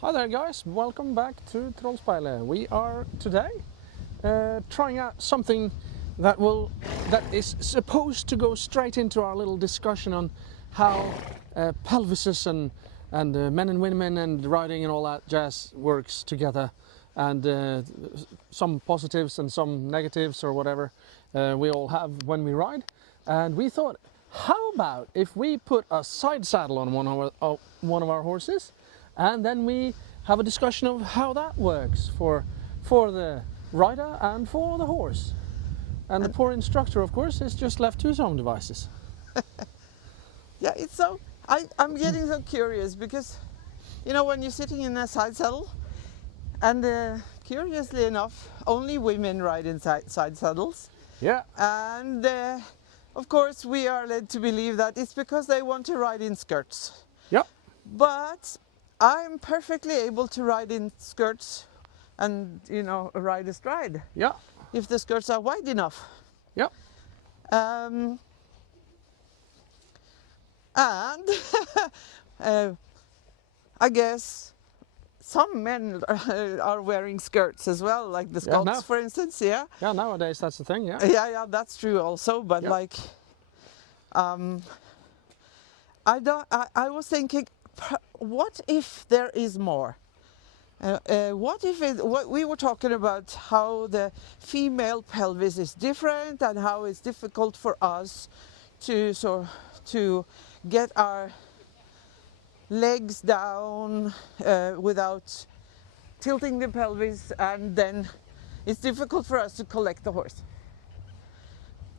Hi there guys, welcome back to Trollspeilet. We are today trying out something that is supposed to go straight into our little discussion on how pelvises and men and women and riding and all that jazz works together, and some positives and some negatives or whatever we all have when we ride. And we thought, how about if we put a side saddle on one of our horses, and then we have a discussion of how that works for the rider and for the horse. And the poor instructor, of course, is just left to his own devices. Yeah, it's so. I'm getting so curious because, when you're sitting in a side saddle, and curiously enough, only women ride in side saddles. Yeah. And of course, we are led to believe that it's because they want to ride in skirts. Yep. But I'm perfectly able to ride in skirts and, ride astride. Yeah. If the skirts are wide enough. Yep. And I guess some men are wearing skirts as well, like the Scots, now. for instance. Yeah. Yeah, nowadays that's the thing, yeah. Yeah, that's true also. But Yep. I was thinking, what if there is more? What if what we were talking about how the female pelvis is different and how it's difficult for us to get our legs down without tilting the pelvis, and then it's difficult for us to collect the horse.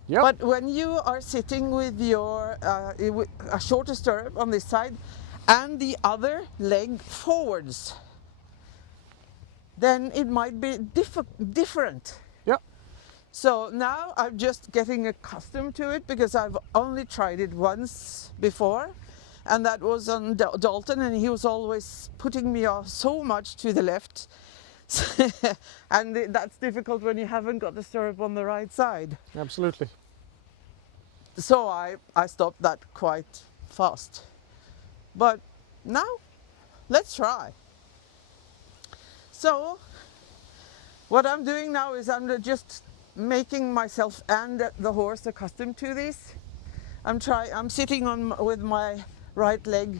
Yep. But when you are sitting with your a shorter stirrup on this side and the other leg forwards, then it might be different. Yep. So now I'm just getting accustomed to it because I've only tried it once before, and that was on Dalton, and he was always putting me off so much to the left. And that's difficult when you haven't got the stirrup on the right side. Absolutely. So I stopped that quite fast. But now, let's try. So, what I'm doing now is I'm just making myself and the horse accustomed to this. I'm sitting with my right leg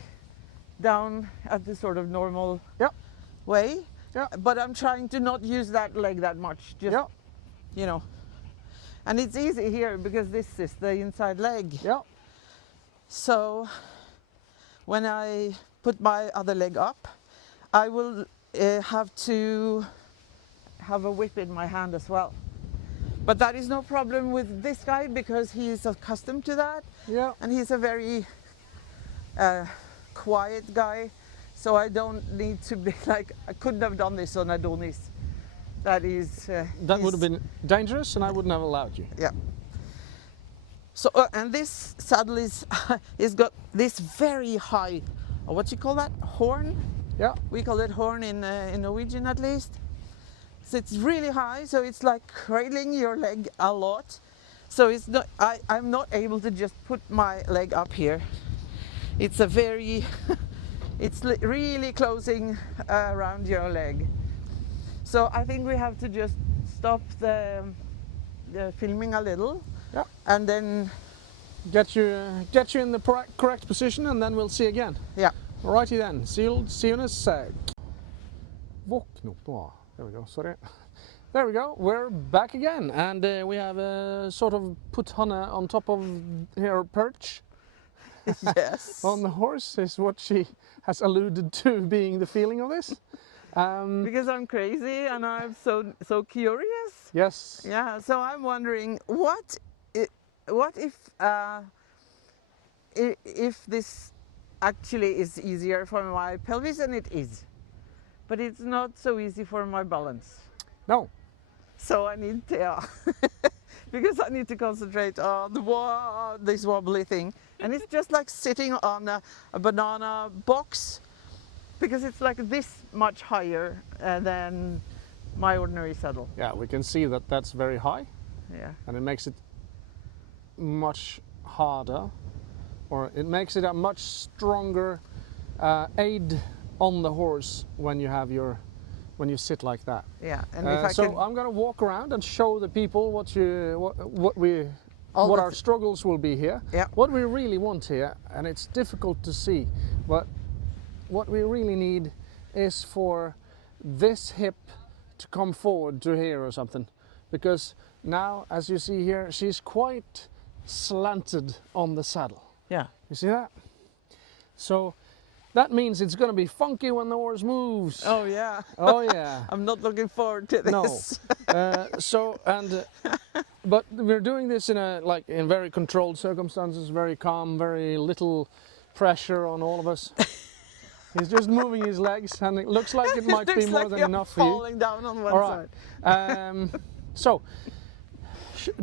down at the sort of normal Yep. way. Yeah. But I'm trying to not use that leg that much. Just, Yep. And it's easy here because this is the inside leg. Yep. So when I put my other leg up, I will have to have a whip in my hand as well. But that is no problem with this guy because he's accustomed to that. Yeah. And he's a very quiet guy. So I don't need to be like, I couldn't have done this on Adonis. That would have been dangerous, and I wouldn't have allowed you. Yeah. So and this saddle is got this very high, what you call that, horn? Yeah. We call it horn in Norwegian at least. So it's really high, so it's like cradling your leg a lot. So it's not. I'm not able to just put my leg up here. It's a very, it's really closing around your leg. So I think we have to just stop the filming a little, Yeah. and then Get you in the correct position, and then we'll see again. yeah. Alrighty then. See you in a sec. Våkn opp nå. There we go. Sorry. There we go. We're back again, and we have sort of put Hanne on top of her perch. Yes. On the horse is what she has alluded to being the feeling of this. Because I'm crazy and I'm so curious. Yes. Yeah. So I'm wondering what if this actually is easier for my pelvis, and it is, but it's not so easy for my balance. No. So I need to, because I need to concentrate on this wobbly thing, and it's just like sitting on a banana box, because it's like this much higher than my ordinary saddle. Yeah, we can see that that's very high, Yeah. and it makes it much harder, or it makes it a much stronger aid on the horse when you sit like that. Yeah, and if I so can, I'm going to walk around and show the people what our struggles will be here. Yeah. What we really want here, and it's difficult to see, but what we really need is for this hip to come forward to here or something, because now, as you see here, she's quite slanted on the saddle. yeah. You see that? So that means it's going to be funky when the horse moves. Oh yeah. Oh yeah. I'm not looking forward to No. this. But we're doing this in very controlled circumstances, very calm, very little pressure on all of us. He's just moving his legs, and it looks like it might be Looks more like than you're enough for you. falling down on one All right. side. So,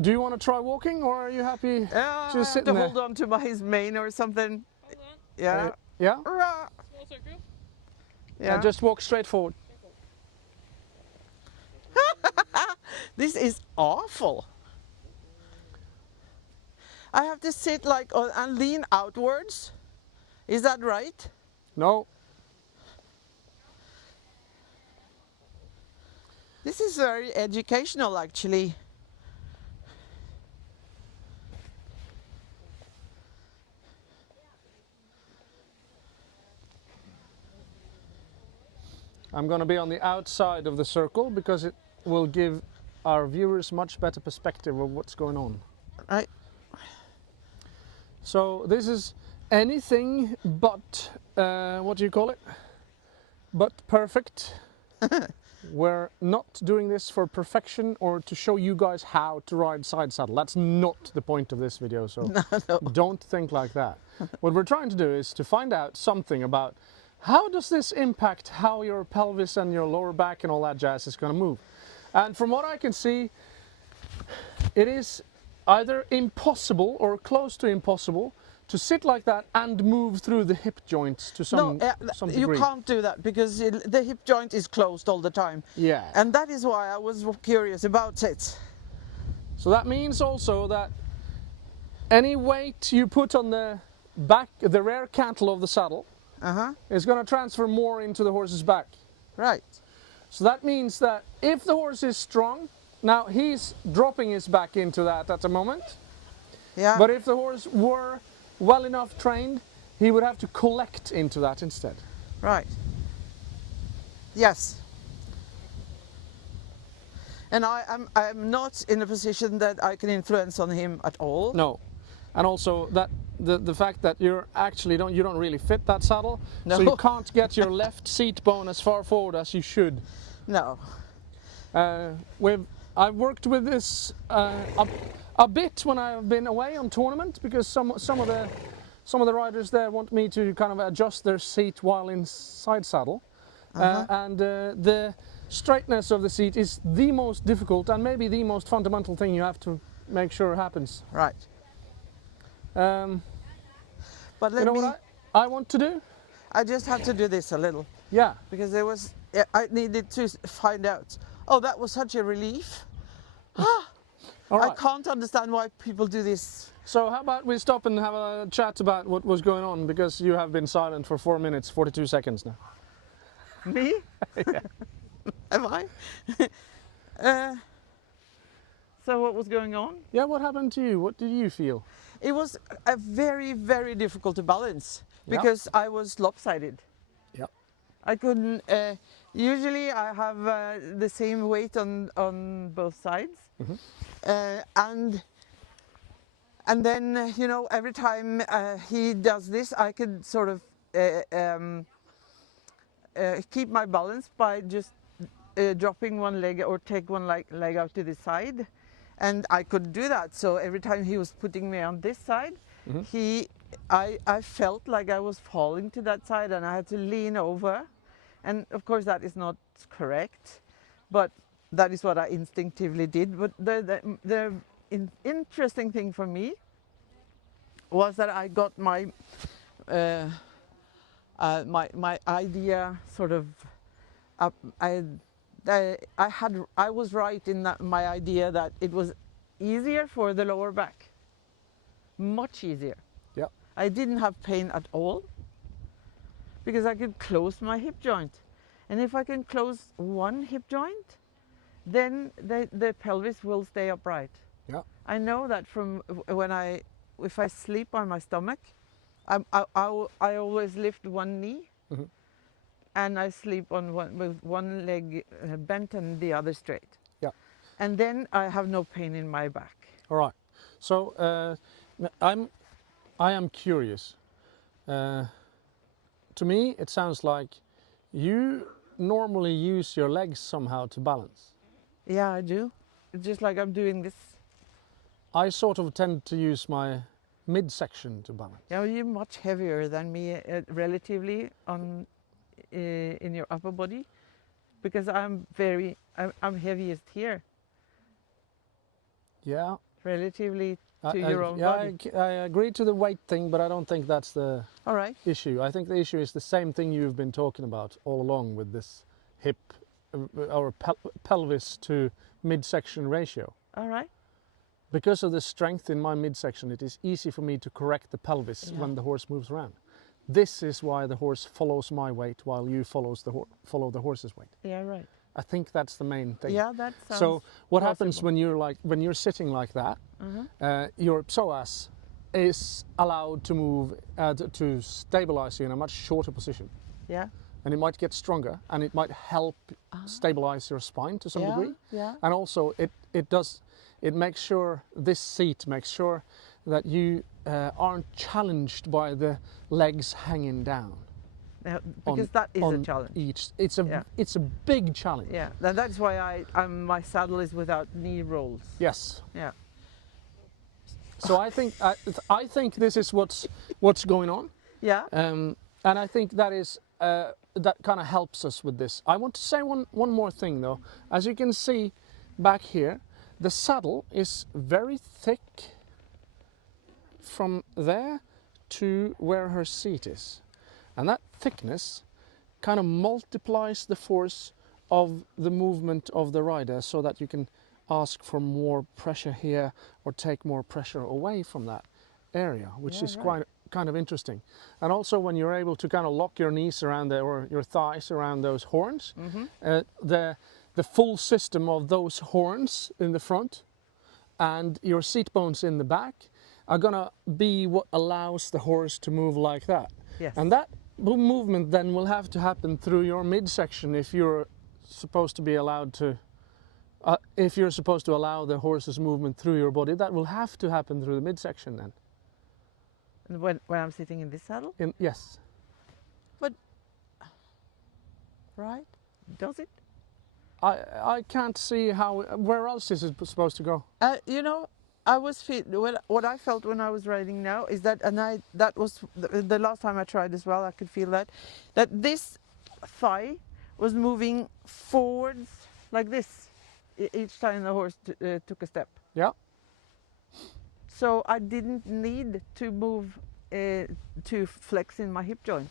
do you want to try walking, or are you happy Yeah, I just have sitting to there? hold on to his mane or something. Yeah. Yeah. Hurrah. Small circle. Yeah. Just walk straight forward. This is awful. I have to sit like and lean outwards. Is that right? No. This is very educational, actually. I'm going to be on the outside of the circle because it will give our viewers much better perspective of what's going on. Right. So this is anything but, what do you call it? But perfect. We're not doing this for perfection or to show you guys how to ride side saddle. That's not the point of this video, so No. don't think like that. What we're trying to do is to find out something about how does this impact how your pelvis and your lower back and all that jazz is going to move. And from what I can see, it is either impossible or close to impossible to sit like that and move through the hip joints to some you degree. can't do that because the hip joint is closed all the time. Yeah. And that is why I was curious about it. So that means also that any weight you put on the back, the rear cantle of the saddle, is going to transfer more into the horse's back. Right. So that means that if the horse is strong, now he's dropping his back into that at the moment, Yeah. but if the horse were well enough trained, he would have to collect into that instead. Right. Yes. And I'm not in a position that I can influence on him at all. No. And also that the fact that you don't really fit that saddle, No. so you can't get your left seat bone as far forward as you should. No. I've worked with this a bit when I've been away on tournament, because some of the riders there want me to kind of adjust their seat while in side saddle, and the straightness of the seat is the most difficult and maybe the most fundamental thing you have to make sure happens. Right. But You know what I want to do? I just have to do this a little Yeah. because I needed to find out. Oh, that was such a relief. All right. I can't understand why people do this. So how about we stop and have a chat about what was going on, because you have been silent for 4 minutes 42 seconds now. Me? Am I? So what was going on? Yeah, what happened to you? What did you feel? It was a very, very difficult to balance Yeah. because I was lopsided. Yeah. I couldn't. Usually, I have the same weight on both sides, and then every time he does this, I could sort of keep my balance by just dropping one leg or take one leg out to the side, and I could do that. So every time he was putting me on this side, I felt like I was falling to that side, and I had to lean over. And of course that is not correct, but that is what I instinctively did. But the interesting thing for me was that I got my my idea sort of up. I was right in that my idea that it was easier for the lower back, much easier. Yeah. I didn't have pain at all. because I could close my hip joint. And if I can close one hip joint, then the pelvis will stay upright. Yeah. I know that from if I sleep on my stomach, I always lift one knee, Mhm. and I sleep on with one leg bent and the other straight. Yeah. And then I have no pain in my back. All right. So I am curious. To me, it sounds like you normally use your legs somehow to balance. Yeah, I do. Just like I'm doing this. I sort of tend to use my midsection to balance. Yeah, you're much heavier than me relatively on in your upper body, because I'm heaviest here Yeah. relatively to your own yeah, body. I agree to the weight thing, but I don't think that's the All right. issue. I think the issue is the same thing you've been talking about all along with this hip or pelvis to midsection ratio. All right. Because of the strength in my midsection, it is easy for me to correct the pelvis Yeah. when the horse moves around. This is why the horse follows my weight while you follow the horse's weight. Yeah, right. I think that's the main thing. Yeah, that sounds So what happens plausible. when you're sitting like that? Mhm. Your psoas is allowed to move to stabilize you in a much shorter position, Yeah. and it might get stronger, and it might help stabilize your spine to some Yeah. degree. Yeah. And also it makes sure, this seat makes sure that you aren't challenged by the legs hanging down. Yeah, because that is a challenge. It's a big challenge. Yeah. That's why my saddle is without knee rolls. Yes. Yeah. So I think this is what's going on. Yeah. And I think that is that kind of helps us with this. I want to say one more thing though. As you can see back here, the saddle is very thick from there to where her seat is. And that thickness kind of multiplies the force of the movement of the rider, so that you can ask for more pressure here or take more pressure away from that area, which is right. kind of interesting. And also when you're able to kind of lock your knees around or your thighs around those horns, the full system of those horns in the front and your seat bones in the back are gonna be what allows the horse to move like that. Yes. And that movement then will have to happen through your midsection if you're supposed to be allowed to if you're supposed to allow the horse's movement through your body. That will have to happen through the midsection then. And when I'm sitting in this saddle, Yes. right? Does it? I can't see where else is it supposed to go? You know, what I felt when I was riding now is that, that was the last time I tried as well. I could feel that this thigh was moving forwards like this each time the horse took a step. Yeah. So I didn't need to move to flex in my hip joint.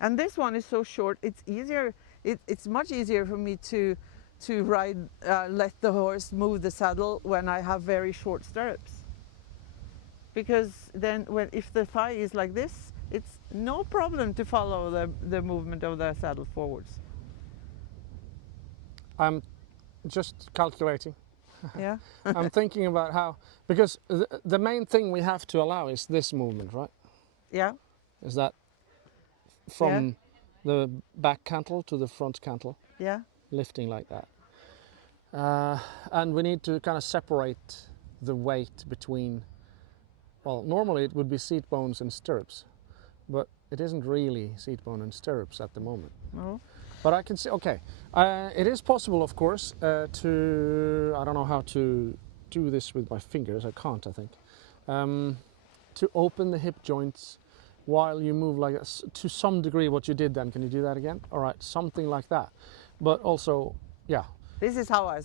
And this one is so short; it's easier. It's much easier for me to ride, let the horse move the saddle when I have very short stirrups. Because then, if the thigh is like this, it's no problem to follow the movement of the saddle forwards. I'm just calculating. Yeah. I'm thinking about how, because the main thing we have to allow is this movement, right? Yeah. Is that from the back cantle to the front cantle, Yeah. lifting like that. And we need to kind of separate the weight between, well, normally it would be seat bones and stirrups, but it isn't really seat bone and stirrups at the moment. No. But I can see, okay, it is possible, of course, to, I don't know how to do this with my fingers, I can't, I think, to open the hip joints while you move like this, to some degree what you did then. Can you do that again? All right, something like that. But also, yeah. This is how I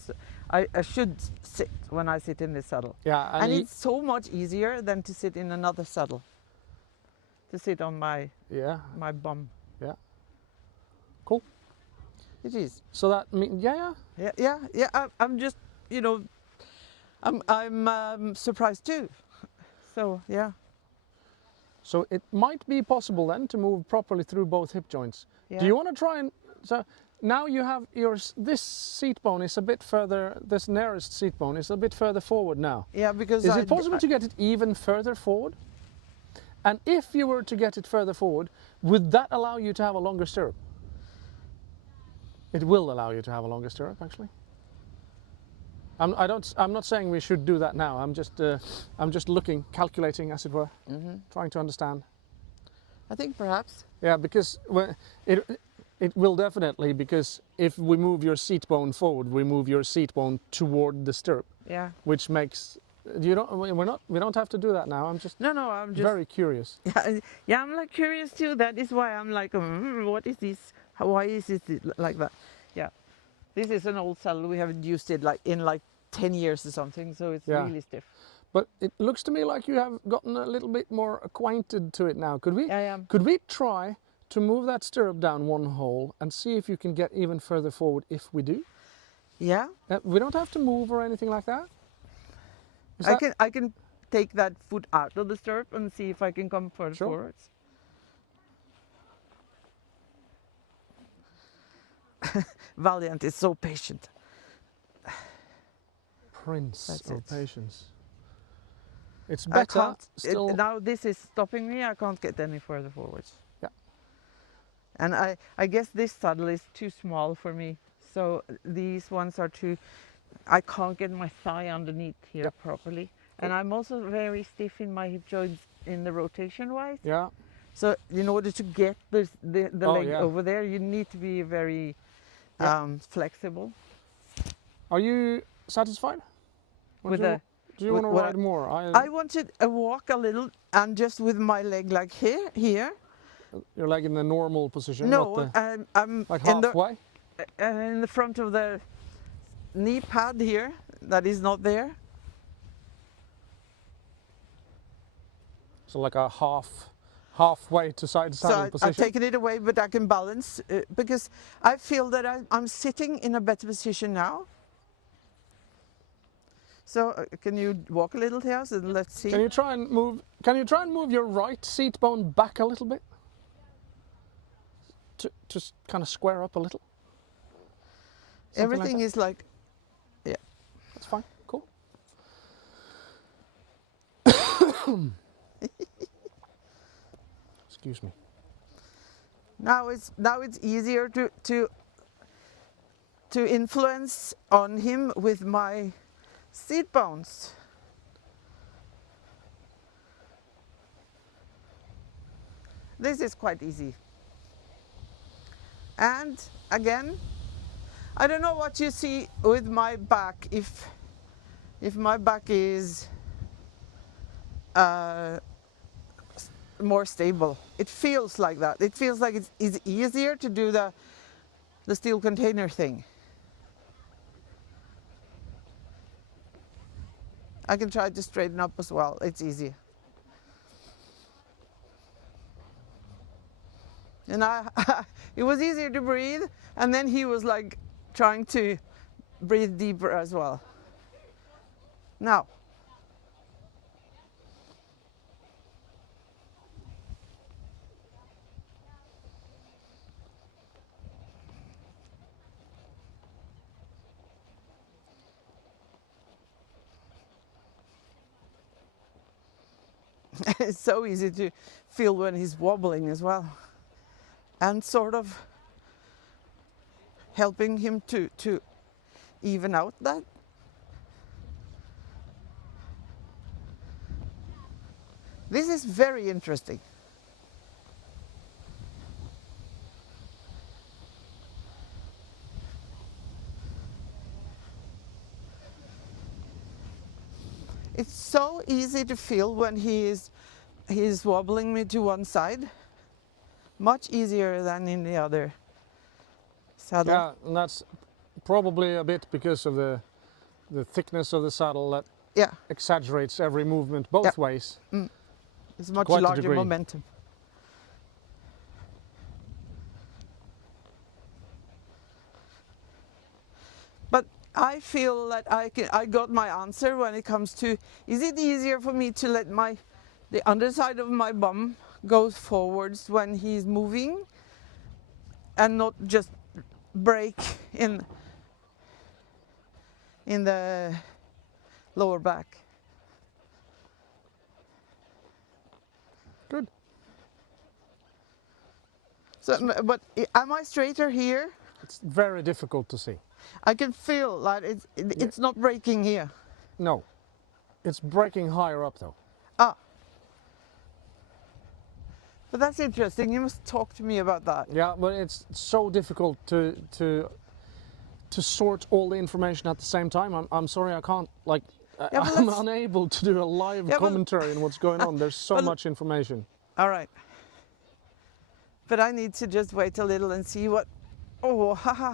should sit when I sit in this saddle. Yeah, And it's so much easier than to sit in another saddle. To sit on my bum. Yeah. Cool. It is. So that means, yeah. I'm just, you know, I'm surprised too. So yeah. So it might be possible then to move properly through both hip joints. Yeah. Do you want to try and, so now you have this seat bone is a bit further, this nearest seat bone is a bit further forward now. Yeah, because Is it possible to get it even further forward? And if you were to get it further forward, would that allow you to have a longer stirrup? It will allow you to have a longer stirrup, actually. I'm not saying we should do that now. I'm just looking, calculating, as it were, trying to understand. I think perhaps. Yeah, because it will definitely, because if we move your seat bone forward, we move your seat bone toward the stirrup, Yeah. which makes we don't have to do that now. I'm just I'm just very curious. Yeah, I'm like curious too. That is why I'm like, what is this? Why is it like that? Yeah, this is an old saddle. We haven't used it in 10 years or something, so it's Yeah. really stiff. But it looks to me like you have gotten a little bit more acquainted to it now. Could we? Yeah. Could we try to move that stirrup down one hole and see if you can get even further forward if we do? Yeah. We don't have to move or anything like that. I can take that foot out of the stirrup and see if I can come further Sure. forwards. Valiant is so patient. Prince That's of it. patience. It's I better can't. still. Now this is stopping me. I can't get any further forwards. Yeah. And I guess this saddle is too small for me. So these ones are too. I can't get my thigh underneath here Yep. properly. And I'm also very stiff in my hip joints in the rotation wise. Yeah. So in order to get the Oh, leg yeah. over there, you need to be very flexible. Are you satisfied? With do you with want to what ride more? I wanted to walk a little and just with my leg like here. Your leg in the normal position. No, not the, I'm like in the halfway. in the front of the knee pad here. That is not there. So like a halfway to side So saddle position. I've taken it away, but I can balance because I feel that I'm sitting in a better position now. So can you walk a little here? So let's see. Can you try and move your right seat bone back a little bit? To kind of square up a little. Something Everything like is like, yeah. That's fine. Cool. Excuse me. Now it's easier to influence on him with my seat bones. This is quite easy. And again, I don't know what you see with my back, if my back is more stable. It feels like that. It feels like it's easier to do the steel container thing. I can try to straighten up as well. It's easy. And it was easier to breathe, and then he was like trying to breathe deeper as well. Now. It's so easy to feel when he's wobbling as well. And sort of helping him to even out that. This is very interesting. It's so easy to feel when he's wobbling me to one side. Much easier than in the other saddle. Yeah, and that's probably a bit because of the thickness of the saddle that exaggerates every movement both ways. It's much quite a larger degree. momentum. But I feel that I got my answer when it comes to, is it easier for me to let my the underside of my bum goes forwards when he's moving and not just break in the lower back. Good. So, but am I straighter here? It's very difficult to see. I can feel like it's not breaking here. No, it's breaking higher up though. Ah. But that's interesting. You must talk to me about that. Yeah, but it's so difficult to sort all the information at the same time. I'm sorry, I can't, like, I'm unable to do a live commentary on what's going on. There's so much information. All right. But I need to just wait a little and see what. Oh, haha.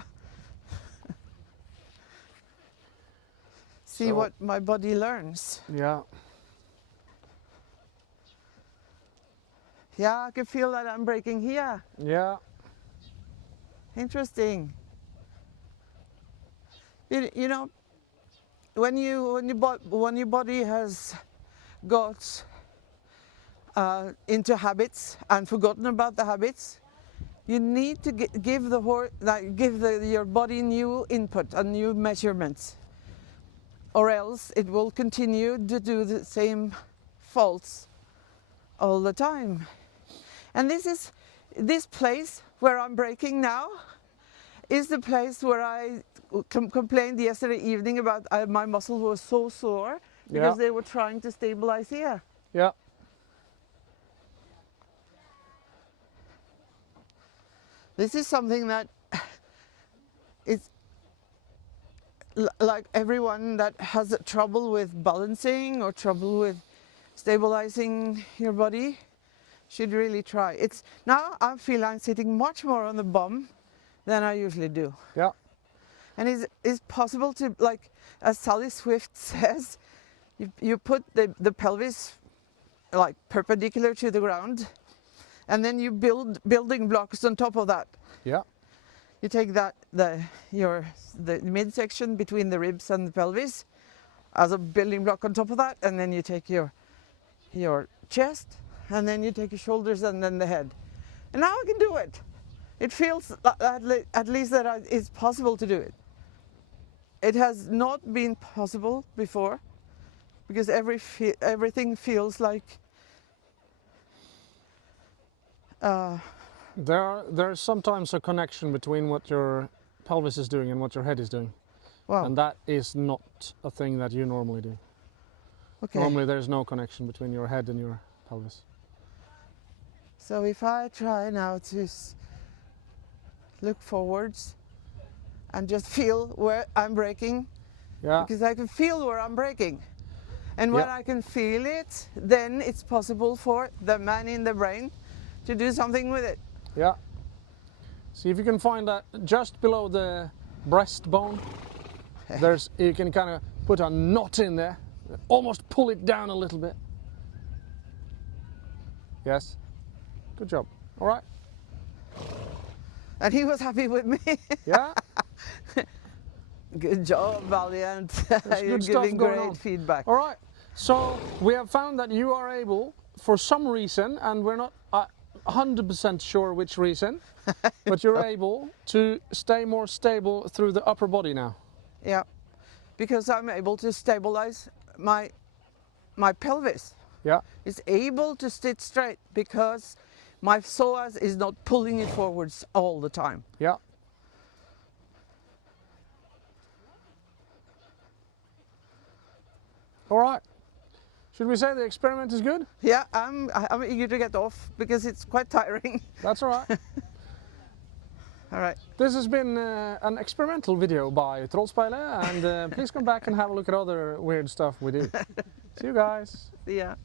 See what my body learns. Yeah. Yeah, I can feel that I'm breaking here. Yeah. Interesting. You know, when your body has got into habits and forgotten about the habits, you need to give your body new input and new measurements, or else it will continue to do the same faults all the time. And this place where I'm breaking now is the place where I complained yesterday evening about my muscle was so sore because they were trying to stabilize here. Yeah. This is something that is like everyone that has trouble with balancing or trouble with stabilizing your body should really try. Now I feel I'm sitting much more on the bum than I usually do. Yeah. And it's possible to, like, as Sally Swift says, you put the pelvis like perpendicular to the ground, and then you build building blocks on top of that. Yeah. You take the midsection between the ribs and the pelvis as a building block on top of that, and then you take your chest, and then you take your shoulders, and then the head. And now I can do it. It feels at least that it's possible to do it. It has not been possible before because everything feels like There's sometimes a connection between what your pelvis is doing and what your head is doing. wow. And that is not a thing that you normally do. Okay. Normally there's no connection between your head and your pelvis. So if I try now to look forwards and just feel where I'm breaking, because I can feel where I'm breaking. And when I can feel it, then it's possible for the man in the brain to do something with it. Yeah. See if you can find that just below the breastbone. You can kind of put a knot in there, almost pull it down a little bit. Yes. Good job. All right. And he was happy with me. Yeah. Good job, Valiant. You're good stuff giving going great on. feedback. All right. So we have found that you are able, for some reason, and we're not 100% sure which reason, but you're able to stay more stable through the upper body now. Yeah, because I'm able to stabilize my pelvis. Yeah. It's able to sit straight because my psoas is not pulling it forwards all the time. Yeah. All right. Should we say the experiment is good? Yeah, I'm eager to get off because it's quite tiring. That's all right. All right. This has been an experimental video by Trollspeilet, and please come back and have a look at other weird stuff we do. See you guys. See ya.